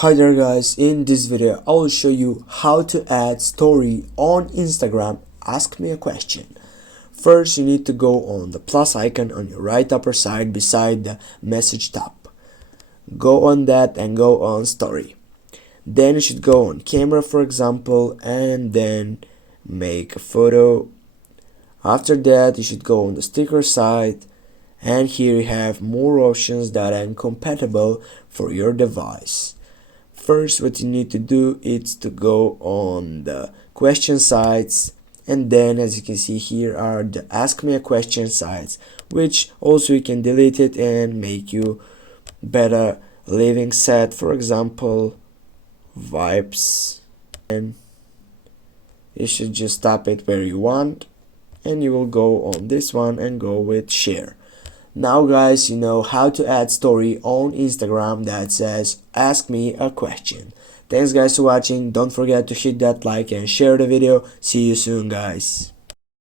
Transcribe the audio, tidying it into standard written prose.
Hi there guys, in this video I will show you how to add story on Instagram. Ask me a question. First you need to go on the plus icon on your right upper side beside the message tab. Go on that and go on story. Then you should go on camera, for example, and then make a photo. After that you should go on the sticker side, and here you have more options that are compatible for your device. First, what you need to do is to go on the question sites, and then as you can see here are the ask me a question sites, which also you can delete it and make you better living set, for example vibes, and you should just tap it where you want and you will go on this one and go with share. Now guys, you know how to add story on Instagram that says ask me a question. Thanks guys for watching. Don't forget to hit that like and share the video. See you soon guys.